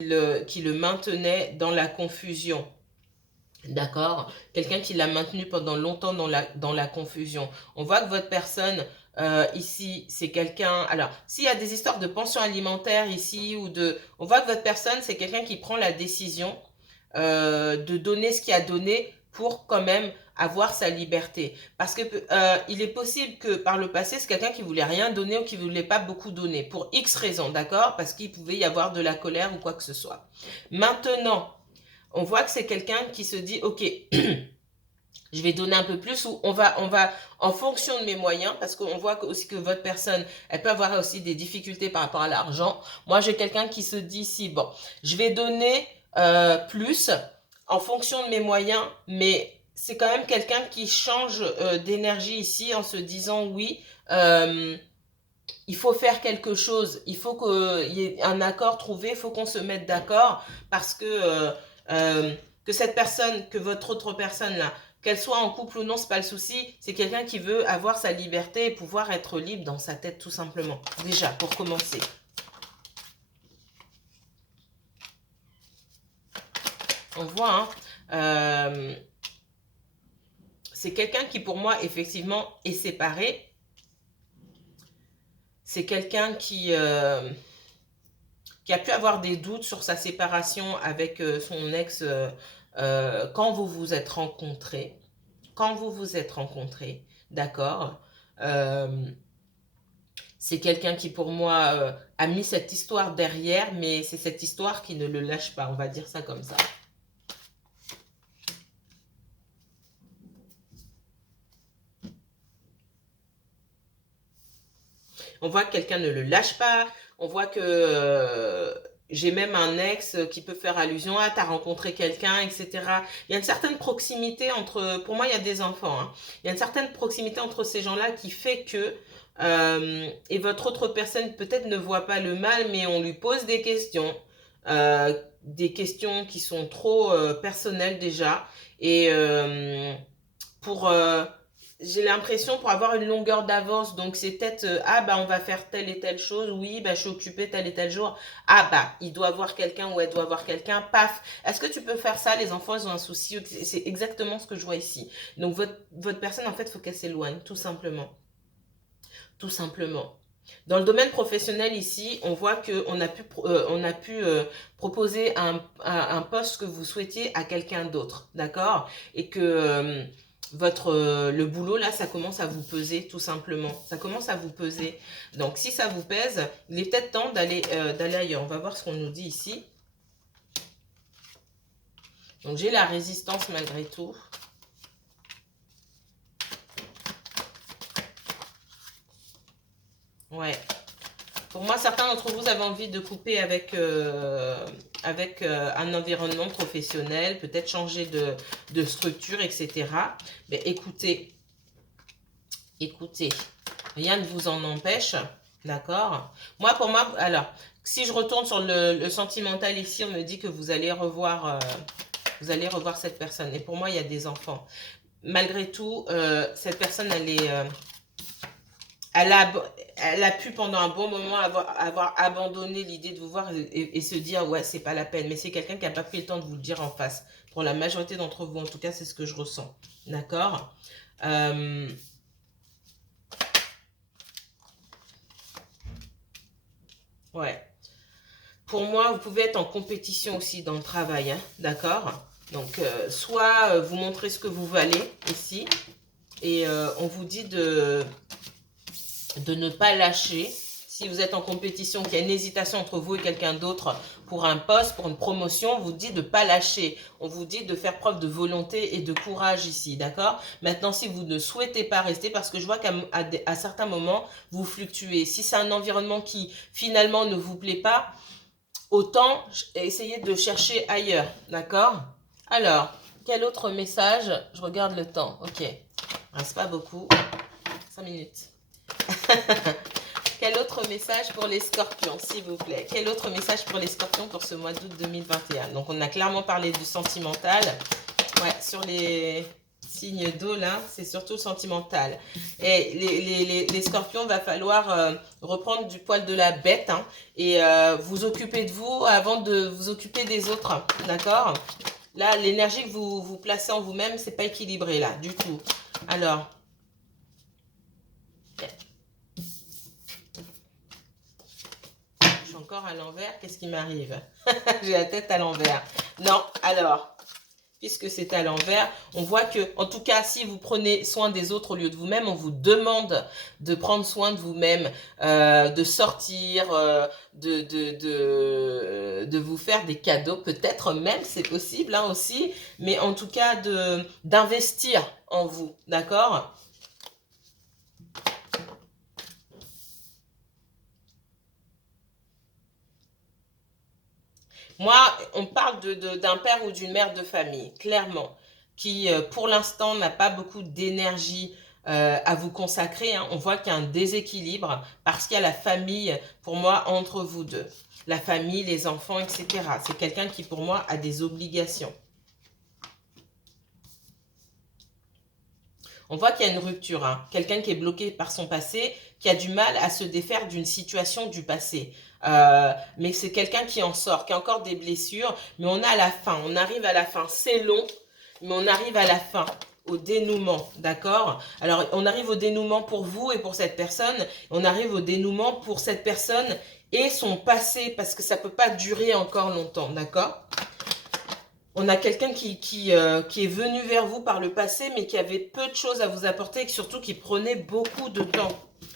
qui le maintenait dans la confusion. D'accord? Quelqu'un qui l'a maintenu pendant longtemps dans la confusion. On voit que votre personne, ici, c'est quelqu'un... Alors, s'il y a des histoires de pension alimentaire ici, on voit que votre personne, c'est quelqu'un qui prend la décision de donner ce qu'il a donné pour quand même avoir sa liberté. Parce que il est possible que par le passé, c'est quelqu'un qui voulait rien donner ou qui voulait pas beaucoup donner, pour X raisons, d'accord? Parce qu'il pouvait y avoir de la colère ou quoi que ce soit. Maintenant, on voit que c'est quelqu'un qui se dit, ok, je vais donner un peu plus, ou on va, en fonction de mes moyens, parce qu'on voit que, aussi que votre personne, elle peut avoir aussi des difficultés par rapport à l'argent. Moi, j'ai quelqu'un qui se dit, si, bon, je vais donner plus en fonction de mes moyens, mais c'est quand même quelqu'un qui change d'énergie ici en se disant, oui, il faut faire quelque chose, il faut qu'il y ait un accord trouvé, il faut qu'on se mette d'accord, parce que cette personne, que votre autre personne là, qu'elle soit en couple ou non, c'est pas le souci, c'est quelqu'un qui veut avoir sa liberté et pouvoir être libre dans sa tête tout simplement. Déjà, pour commencer. On voit, hein, c'est quelqu'un qui pour moi effectivement est séparé. C'est quelqu'un qui a pu avoir des doutes sur sa séparation avec son ex quand vous vous êtes rencontrés. Quand vous vous êtes rencontrés, d'accord. C'est quelqu'un qui pour moi a mis cette histoire derrière, mais c'est cette histoire qui ne le lâche pas, on va dire ça comme ça. On voit que quelqu'un ne le lâche pas. On voit que j'ai même un ex qui peut faire allusion à t'as rencontré quelqu'un, etc. Il y a une certaine proximité entre... Pour moi, il y a des enfants. Hein. Il y a une certaine proximité entre ces gens-là qui fait que... et votre autre personne peut-être ne voit pas le mal, mais on lui pose des questions. Des questions qui sont trop personnelles déjà. Et pour j'ai l'impression pour avoir une longueur d'avance, donc c'est peut-être ah bah on va faire telle et telle chose, oui bah je suis occupée tel et tel jour, ah bah il doit voir quelqu'un ou elle doit voir quelqu'un, paf, est-ce que tu peux faire ça, les enfants ils ont un souci, c'est exactement ce que je vois ici. Donc votre personne en fait il faut qu'elle s'éloigne tout simplement, tout simplement. Dans le domaine professionnel ici, on voit qu'on a pu proposer un poste que vous souhaitiez à quelqu'un d'autre, d'accord? Et que le boulot là, ça commence à vous peser tout simplement. Ça commence à vous peser. Donc si ça vous pèse, il est peut-être temps d'aller ailleurs. On va voir ce qu'on nous dit ici. Donc j'ai la résistance malgré tout. Ouais. Pour moi, certains d'entre vous avez envie de couper avec, un environnement professionnel, peut-être changer de structure, etc. Mais écoutez, rien ne vous en empêche, d'accord? Moi, pour moi, alors, si je retourne sur le sentimental ici, on me dit que vous allez revoir cette personne. Et pour moi, il y a des enfants. Malgré tout, cette personne, elle a pu pendant un bon moment avoir abandonné l'idée de vous voir et se dire ouais c'est pas la peine, mais c'est quelqu'un qui n'a pas pris le temps de vous le dire en face. Pour la majorité d'entre vous, en tout cas c'est ce que je ressens. D'accord. Ouais. Pour moi, vous pouvez être en compétition aussi dans le travail, hein, d'accord. Donc soit vous montrez ce que vous valez ici et on vous dit de ne pas lâcher. Si vous êtes en compétition, qu'il y a une hésitation entre vous et quelqu'un d'autre pour un poste, pour une promotion, on vous dit de ne pas lâcher. On vous dit de faire preuve de volonté et de courage ici, d'accord? Maintenant, si vous ne souhaitez pas rester, parce que je vois qu'à certains moments, vous fluctuez. Si c'est un environnement qui, finalement, ne vous plaît pas, autant essayer de chercher ailleurs, d'accord? Alors, quel autre message? Je regarde le temps, ok. Il ne reste pas beaucoup. 5 minutes. Quel autre message pour les scorpions, s'il vous plaît? Quel autre message pour les scorpions pour ce mois d'août 2021? Donc, on a clairement parlé du sentimental. Ouais, sur les signe d'eau, là, c'est surtout sentimental. Et les scorpions, va falloir reprendre du poil de la bête, hein, et vous occuper de vous avant de vous occuper des autres, d'accord? Là, l'énergie que vous placez en vous-même, c'est pas équilibré, là, du tout. Alors, je suis encore à l'envers, qu'est-ce qui m'arrive? J'ai la tête à l'envers. Non, alors... Puisque c'est à l'envers, on voit que, en tout cas, si vous prenez soin des autres au lieu de vous-même, on vous demande de prendre soin de vous-même, de sortir, de vous faire des cadeaux, peut-être même, c'est possible hein, aussi, mais en tout cas, d'investir en vous, d'accord? Moi, on parle d'un père ou d'une mère de famille, clairement, qui pour l'instant n'a pas beaucoup d'énergie à vous consacrer, hein. On voit qu'il y a un déséquilibre parce qu'il y a la famille, pour moi, entre vous deux. La famille, les enfants, etc. C'est quelqu'un qui, pour moi, a des obligations. On voit qu'il y a une rupture, hein. Quelqu'un qui est bloqué par son passé, qui a du mal à se défaire d'une situation du passé. Mais c'est quelqu'un qui en sort, qui a encore des blessures, mais on a la fin, on arrive à la fin. C'est long, mais on arrive à la fin, au dénouement, d'accord? Alors, on arrive au dénouement pour vous et pour cette personne, on arrive au dénouement pour cette personne et son passé, parce que ça ne peut pas durer encore longtemps, d'accord? On a quelqu'un qui est venu vers vous par le passé, mais qui avait peu de choses à vous apporter et surtout qui prenait beaucoup de temps.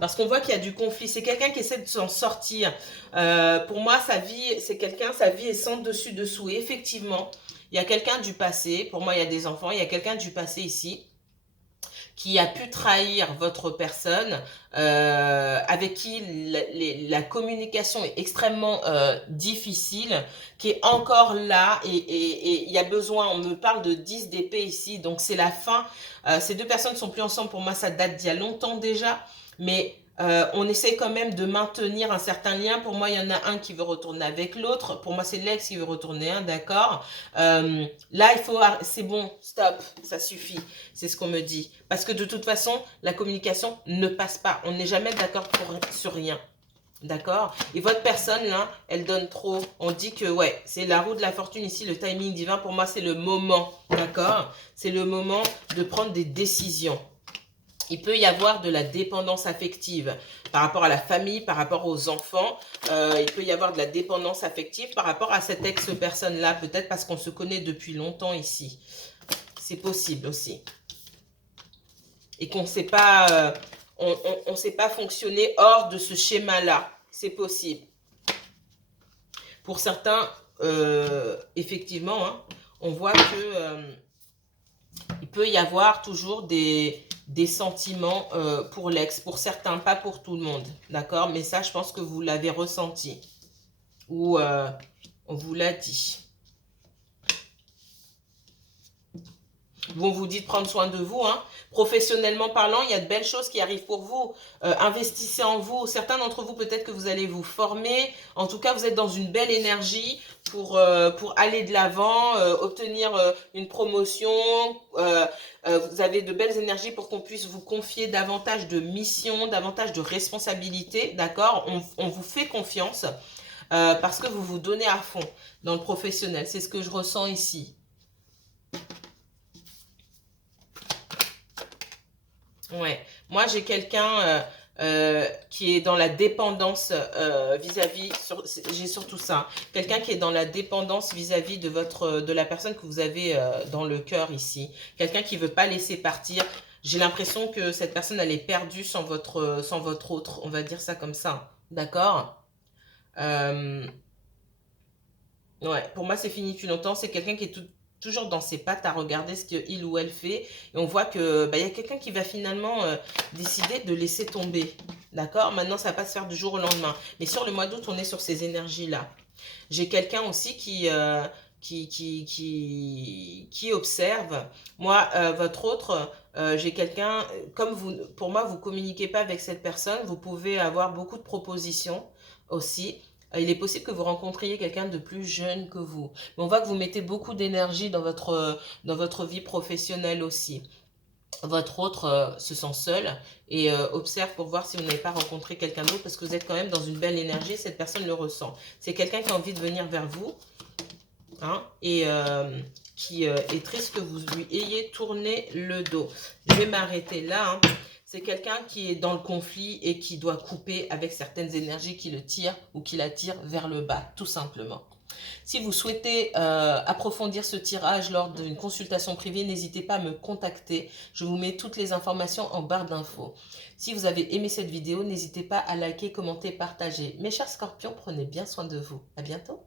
Parce qu'on voit qu'il y a du conflit. C'est quelqu'un qui essaie de s'en sortir. Pour moi, sa vie, c'est quelqu'un, sa vie est sans dessus-dessous. Et effectivement, il y a quelqu'un du passé. Pour moi, il y a des enfants. Il y a quelqu'un du passé ici qui a pu trahir votre personne, avec qui la communication est extrêmement difficile, qui est encore là et il y a besoin, on me parle de 10 d'épée ici, donc c'est la fin. Ces deux personnes ne sont plus ensemble, pour moi ça date d'il y a longtemps déjà, mais on essaie quand même de maintenir un certain lien. Pour moi, il y en a un qui veut retourner avec l'autre. Pour moi, c'est l'ex qui veut retourner, hein, d'accord. Là, c'est bon, stop, ça suffit. C'est ce qu'on me dit. Parce que de toute façon, la communication ne passe pas. On n'est jamais d'accord sur rien. D'accord? Et votre personne, là, elle donne trop. On dit que, ouais, c'est la roue de la fortune ici, le timing divin. Pour moi, c'est le moment. D'accord? C'est le moment de prendre des décisions. Il peut y avoir de la dépendance affective par rapport à la famille, par rapport aux enfants. Il peut y avoir de la dépendance affective par rapport à cette ex-personne-là, peut-être parce qu'on se connaît depuis longtemps ici. C'est possible aussi. Et qu'on ne sait pas, on sait pas fonctionner hors de ce schéma-là. C'est possible. Pour certains, effectivement, hein, on voit que il peut y avoir toujours des sentiments pour l'ex, pour certains, pas pour tout le monde, d'accord? Mais ça, je pense que vous l'avez ressenti, ou on vous l'a dit. On vous dit de prendre soin de vous, hein. Professionnellement parlant, il y a de belles choses qui arrivent pour vous. Investissez en vous. Certains d'entre vous, peut-être que vous allez vous former. En tout cas, vous êtes dans une belle énergie pour aller de l'avant, obtenir une promotion. Vous avez de belles énergies pour qu'on puisse vous confier davantage de missions, davantage de responsabilités, d'accord? On vous fait confiance parce que vous vous donnez à fond dans le professionnel. C'est ce que je ressens ici. Ouais, moi j'ai quelqu'un qui est dans la dépendance vis-à-vis, j'ai surtout ça, quelqu'un qui est dans la dépendance vis-à-vis de la personne que vous avez dans le cœur ici, quelqu'un qui veut pas laisser partir. J'ai l'impression que cette personne elle est perdue sans votre autre, on va dire ça comme ça, d'accord? Euh, Ouais, pour moi, c'est fini depuis longtemps. C'est quelqu'un qui est toujours dans ses pattes à regarder ce qu'il ou elle fait. Et on voit que bah, y a quelqu'un qui va finalement décider de laisser tomber. D'accord? Maintenant, ça va pas se faire du jour au lendemain. Mais sur le mois d'août, on est sur ces énergies-là. J'ai quelqu'un aussi qui observe. Moi, votre autre, j'ai quelqu'un, comme vous, pour moi, vous communiquez pas avec cette personne, vous pouvez avoir beaucoup de propositions aussi. Il est possible que vous rencontriez quelqu'un de plus jeune que vous. Mais on voit que vous mettez beaucoup d'énergie dans votre vie professionnelle aussi. Votre autre se sent seul et observe pour voir si vous n'avez pas rencontré quelqu'un d'autre parce que vous êtes quand même dans une belle énergie, cette personne le ressent. C'est quelqu'un qui a envie de venir vers vous, hein, et qui est triste que vous lui ayez tourné le dos. Je vais m'arrêter là. Hein. C'est quelqu'un qui est dans le conflit et qui doit couper avec certaines énergies qui le tirent ou qui l'attirent vers le bas, tout simplement. Si vous souhaitez approfondir ce tirage lors d'une consultation privée, n'hésitez pas à me contacter. Je vous mets toutes les informations en barre d'infos. Si vous avez aimé cette vidéo, n'hésitez pas à liker, commenter, partager. Mes chers scorpions, prenez bien soin de vous. À bientôt.